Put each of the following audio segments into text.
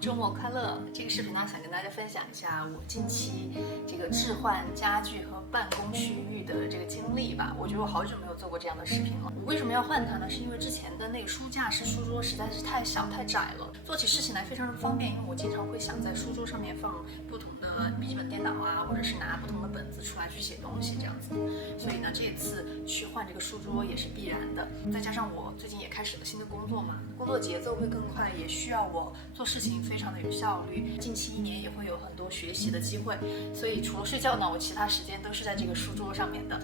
周末快乐！这个视频呢，想跟大家分享一下我近期这个置换家具和办公区域的这个经历吧。我觉得我好久没有做过这样的视频了。我为什么要换它呢？是因为之前的那个书架式书桌实在是太小太窄了，做起事情来非常的不方便。因为我经常会想在书桌上面放不同的笔记本电脑啊，或者是拿不同的本子出来去写东西这样子。所以呢，这次去换这个书桌也是必然的。再加上我最近也开始了新的工作嘛，工作节奏会更快，也需要我做事情非常的有效率。近期1年也会有很多学习的机会，所以除了睡觉呢，我其他时间都是在这个书桌上面的。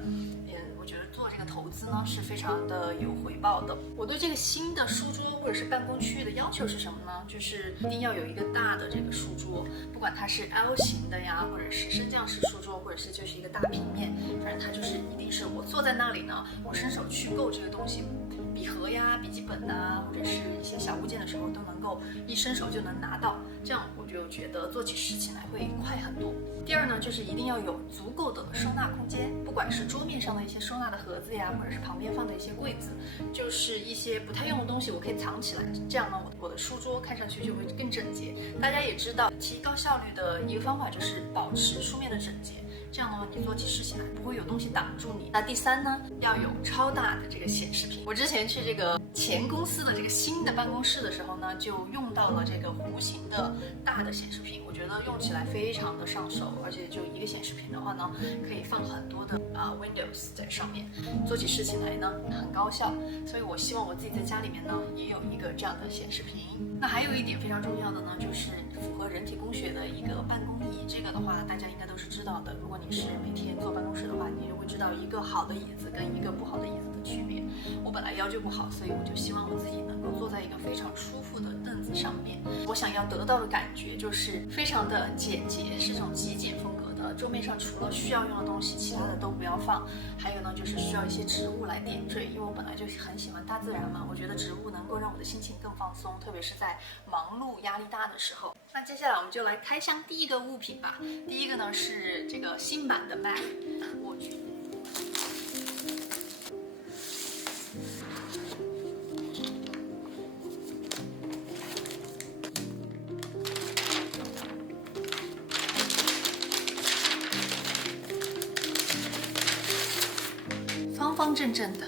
我觉得做这个投资呢是非常的有回报的。我对这个新的书桌或者是办公区域的要求是什么呢？就是一定要有一个大的这个书桌，不管它是 L 型的呀，或者是升降式书桌，或者是就是一个大平面，反正它就是一定是我坐在那里呢，我伸手去够这个东西。笔盒呀、笔记本呐，或者是一些小物件的时候，都能够一伸手就能拿到，这样我就觉得做起事情来会快很多。第二呢，就是一定要有足够的收纳空间，不管是桌面上的一些收纳的盒子呀，或者是旁边放的一些柜子，就是一些不太用的东西，我可以藏起来，这样呢，我的书桌看上去就会更整洁。大家也知道，提高效率的一个方法就是保持书面的整洁。这样的话，你做起事情来不会有东西挡住你。那第三呢，要有超大的这个显示屏。我之前去这个前公司的这个新的办公室的时候呢，就用到了这个弧形的大的显示屏，我觉得用起来非常的上手，而且就一个显示屏的话呢，可以放很多的Windows 在上面，做起事情来呢很高效。所以我希望我自己在家里面呢也有一个这样的显示屏。那还有一点非常重要的呢，就是符合人体工学的一个办公椅。这个的话，大家应该都是知道的。如果你是每天坐办公室的话，你就会知道一个好的椅子跟一个不好的椅子的区别。我本来腰就不好，所以我就希望我自己能够坐在一个非常舒服的凳子上面。我想要得到的感觉就是非常的简洁，是这种极简风格的。桌面上除了需要用的东西，其他的都不要放。还有呢，就是需要一些植物来点缀，因为我本来就很喜欢大自然嘛，我觉得植物能够让我的心情更放松，特别是在忙碌压力大的时候。那接下来我们就来开箱第一个物品吧。第一个呢是这个新版的 Mac， 我觉得方方正正的。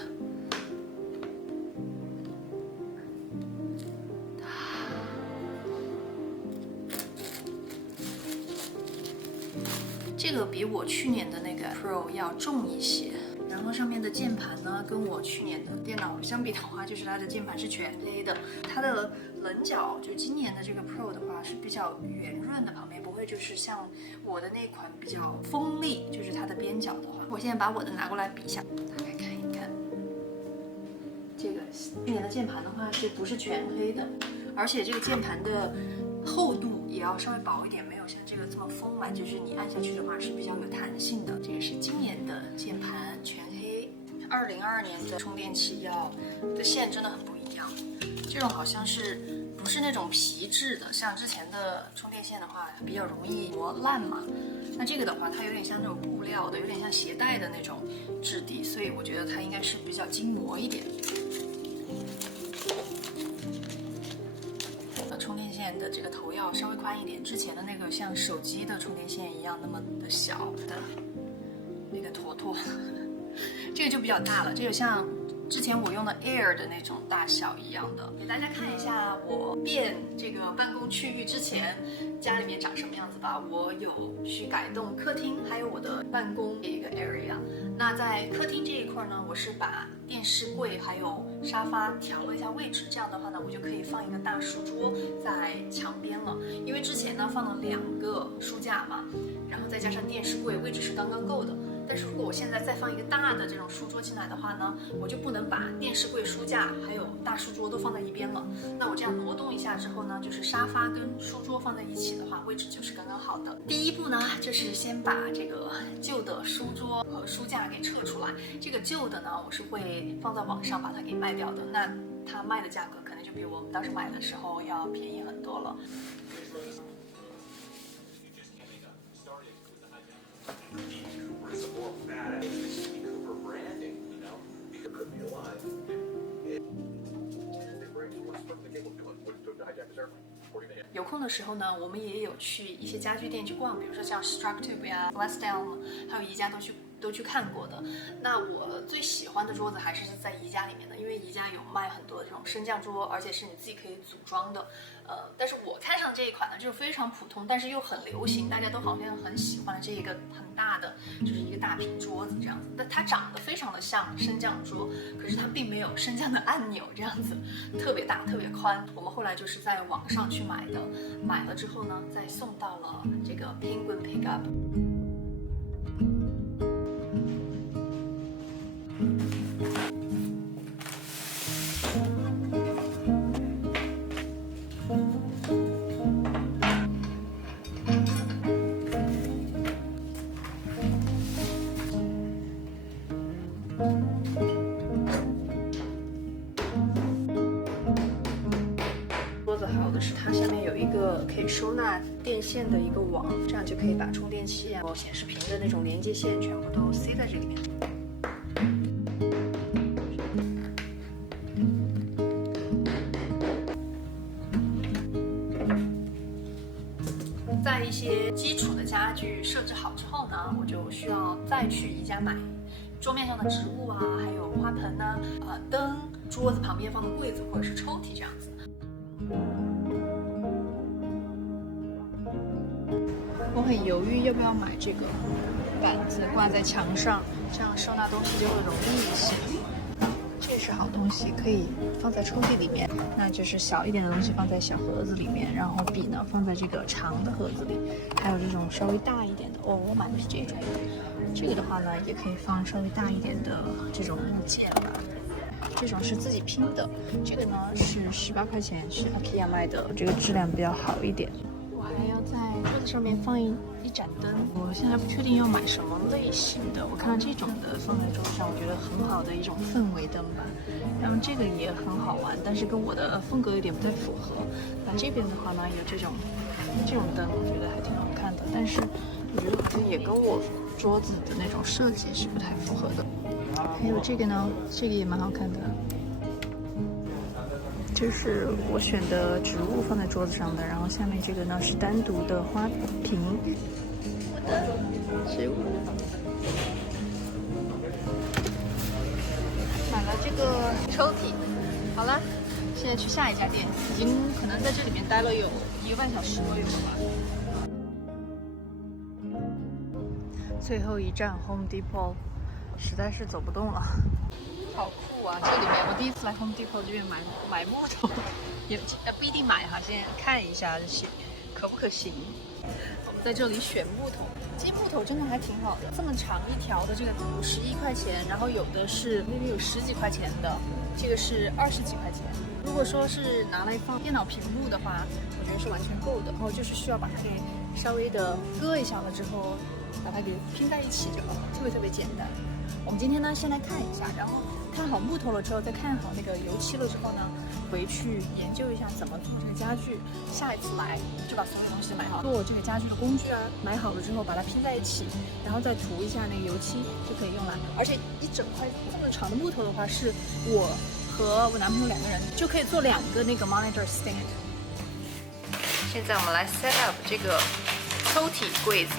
这个比我去年的那个 Pro 要重一些，然后上面的键盘呢，跟我去年的电脑相比的话，就是它的键盘是全黑的，它的棱角就今年的这个 Pro 的话是比较圆润的，旁边不会就是像我的那款比较锋利，就是它的边角的话。我现在把我的拿过来比一下，大概看一看，这个去年的键盘的话是不是全黑的，而且这个键盘的厚度也要稍微薄一点，没有像这个这么丰满，就是你按下去的话是比较有弹性的。这个是今年的键盘全黑，2022年的充电器的线真的很不一样，这种好像是不是那种皮质的，像之前的充电线的话比较容易磨烂嘛，那这个的话它有点像那种布料的，有点像鞋带的那种质地，所以我觉得它应该是比较筋膜一点。充电线的这个头要稍微宽一点，之前的那个像手机的充电线一样那么的小的那个坨坨，这个就比较大了，这个像之前我用的 Air 的那种大小一样的。给大家看一下我变这个办公区域之前家里面长什么样子吧。我有去改动客厅，还有我的办公的一个 area。那在客厅这一块呢，我是把电视柜还有沙发调了一下位置，这样的话呢，我就可以放一个大书桌在墙边了。因为之前呢放了2个书架嘛，然后再加上电视柜，位置是刚刚够的。但是如果我现在再放一个大的这种书桌进来的话呢，我就不能把电视柜、书架还有大书桌都放在一边了。那我这样挪动一下之后呢，就是沙发跟书桌放在一起的话，位置就是刚刚好的。第一步呢，就是先把这个旧的书桌和书架给撤出来。这个旧的呢，我是会放在网上把它给卖掉的。那它卖的价格可能就比我们当时买的时候要便宜很多了。有空的时候呢，我们也有去一些家具店去逛，比如说像 Structube 呀、Westdale， 还有宜家都去看过的。那我最喜欢的桌子还是在宜家里面的，因为宜家有卖很多这种升降桌，而且是你自己可以组装的。但是我看上这一款呢，就是非常普通，但是又很流行，大家都好像很喜欢的这一个很大的，就是一个大平桌子这样子。但它长得非常的像升降桌，可是它并没有升降的按钮这样子，特别大，特别宽。我们后来就是在网上去买的，买了之后呢，再送到了这个 Penguin Pickup。桌子好的是它下面有一个可以收纳电线的一个网，这样就可以把充电器啊、显示屏的那种连接线全部都塞在这里面。在一些基础的家具设置好之后呢，我就需要再去宜家买桌面上的植物啊，还有花盆啊、灯、桌子旁边放的柜子或者是抽屉这样子。我很犹豫要不要买这个板子挂在墙上，这样收纳东西就会容易一些。这是好东西，可以放在抽屉里面，那就是小一点的东西放在小盒子里面，然后笔呢放在这个长的盒子里，还有这种稍微大一点的，我买的是这种。这个的话呢，也可以放稍微大一点的这种木件吧。这种是自己拼的，这个呢是18块钱，是 IKEA 卖的，这个质量比较好一点。我还要在桌子上面放一盏灯，我现在不确定要买什么类型的。我看到这种的放在桌上，我觉得很好的一种氛围灯吧。然后这个也很好玩，但是跟我的风格有点不太符合。那这边的话呢，有这种灯，我觉得还挺好看的，但是我觉得好像也跟我桌子的那种设计是不太符合的。还有这个呢，这个也蛮好看的。这是我选的植物放在桌子上的，然后下面这个呢是单独的花瓶。我的植物买了这个抽屉，好了，现在去下一家店，已经可能在这里面待了有1个半小时左右了吧。最后一站 Home Depot， 实在是走不动了。好酷啊！这里面我第一次来 Home Depot 这边买木头，也不一定买哈，先看一下可不可行。我们在这里选木头，这木头真的还挺好的，这么长一条的这个51块钱，然后有的是那边有10几块钱的，这个是20几块钱。如果说是拿来放电脑屏幕的话，我觉得是完全够的。然后就是需要把它给稍微的割一下了之后，把它给拼在一起就好，特别特别简单。我们今天呢，先来看一下，然后看好木头了之后，再看好那个油漆了之后呢，回去研究一下怎么做这个家具。下一次来就把所有东西买好，做这个家具的工具啊，买好了之后把它拼在一起，然后再涂一下那个油漆就可以用了。而且一整块这么长的木头的话，是我和我男朋友2个人就可以做2个那个 monitor stand。现在我们来 set up 这个抽屉柜子。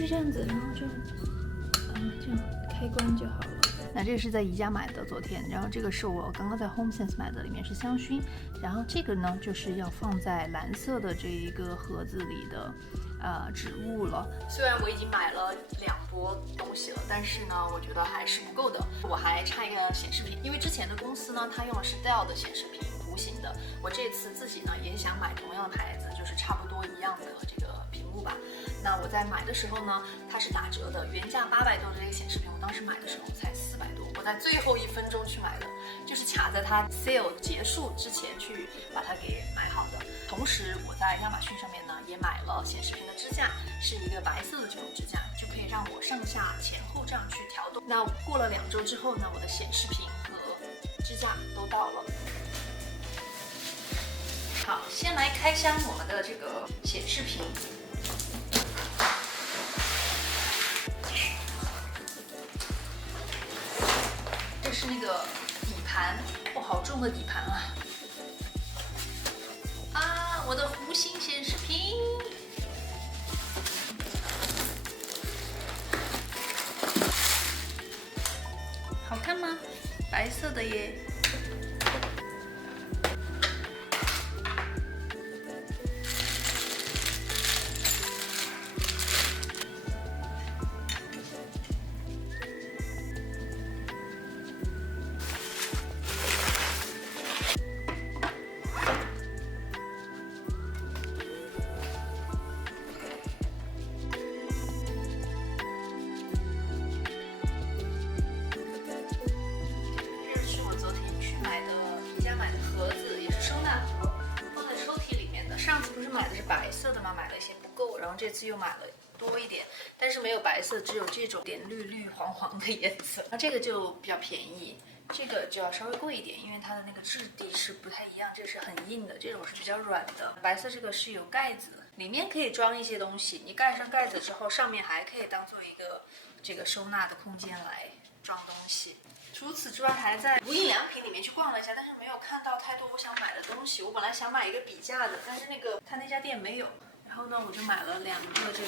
就是这样子，然后就这样开关就好了。那这个是在宜家买的，昨天，然后这个是我刚刚在 HomeSense 买的，里面是香薰，然后这个呢就是要放在蓝色的这一个盒子里的植物了。虽然我已经买了2波东西了，但是呢，我觉得还是不够的，我还差一个显示屏，因为之前的公司呢，它用的是 Dell 的显示屏，弧形的，我这次自己呢也想买同样的牌子，就是差不多一样的这个屏幕吧。那我在买的时候呢，它是打折的，原价800多的这个显示屏，我当时买的时候才400多，我在最后1分钟去买的，就是卡在它 sale 结束之前去把它给买好的。同时我在亚马逊上面呢也买了显示屏的支架，是一个白色的这种支架，就可以让我上下前后这样去调动。那过了2周之后呢，我的显示屏和支架都到了。好，先来开箱我们的这个显示屏。这是那个底盘，哇，好重的底盘啊！啊，我的弧形显示屏，好看吗？白色的耶。上次不是买的是白色的吗？买了一些不够，然后这次又买了多一点，但是没有白色，只有这种点绿绿黄黄的颜色。那这个就比较便宜，这个就要稍微贵一点，因为它的那个质地是不太一样，这个是很硬的，这种是比较软的。白色这个是有盖子，里面可以装一些东西，你盖上盖子之后，上面还可以当做一个这个收纳的空间来装东西。除此之外，还在无印良品里面去逛了一下，但是没有看到太多我想买的东西。我本来想买一个笔架的，但是他那家店没有。然后呢，我就买了2个这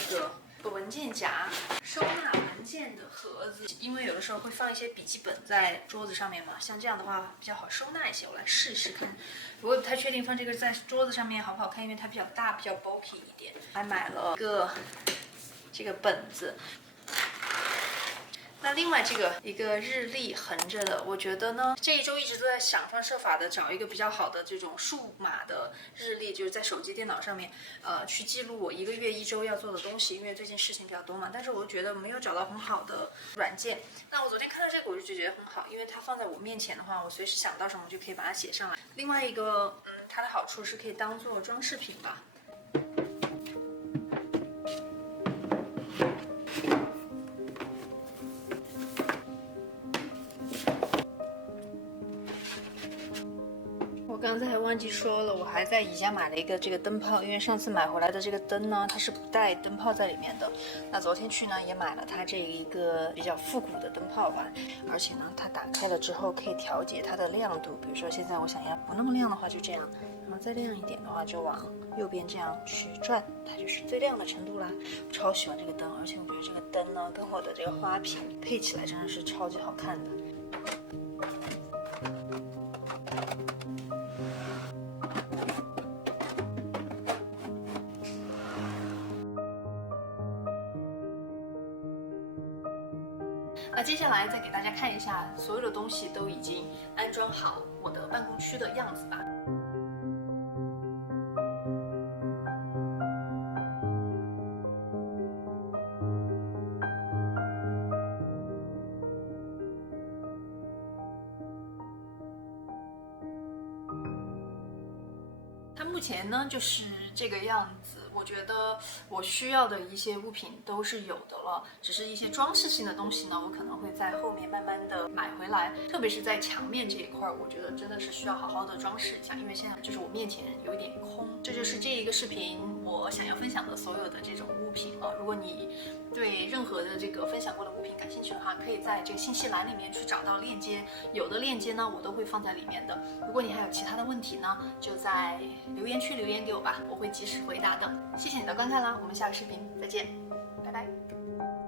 个文件夹，收纳文件的盒子。因为有的时候会放一些笔记本在桌子上面嘛，像这样的话比较好收纳一些。我来试试看，我也不太确定放这个在桌子上面好不好看，因为它比较大，比较 bulky 一点。还买了一个这个本子。那另外这个一个日历横着的，我觉得呢，这一周一直都在想方设法的找一个比较好的这种数码的日历，就是在手机电脑上面，去记录我1个月1周要做的东西，因为最近事情比较多嘛。但是我觉得没有找到很好的软件。那我昨天看到这个，我就觉得很好，因为它放在我面前的话，我随时想到什么就可以把它写上来。另外一个，它的好处是可以当做装饰品吧。刚才还忘记说了，我还在宜家买了一个这个灯泡，因为上次买回来的这个灯呢，它是不带灯泡在里面的。那昨天去呢也买了它这一个比较复古的灯泡吧，而且呢它打开了之后可以调节它的亮度，比如说现在我想要不那么亮的话就这样，然后再亮一点的话就往右边这样去转，它就是最亮的程度啦。超喜欢这个灯，而且我觉得这个灯呢跟我的这个花瓶配起来真的是超级好看的。那接下来再给大家看一下所有的东西都已经安装好我的办公区的样子吧。它目前呢就是这个样子。我觉得我需要的一些物品都是有的了，只是一些装饰性的东西呢，我可能会在后面慢慢的买回来。特别是在墙面这一块，我觉得真的是需要好好的装饰一下，因为现在就是我面前有一点空。这就是这一个视频我想要分享的所有的这种物品了。如果你对任何的这个分享过的物品感兴趣的话，可以在这个信息栏里面去找到链接，有的链接呢我都会放在里面的。如果你还有其他的问题呢，就在留言区留言给我吧，我会及时回答的。谢谢你的观看啦，我们下个视频再见，拜拜。拜。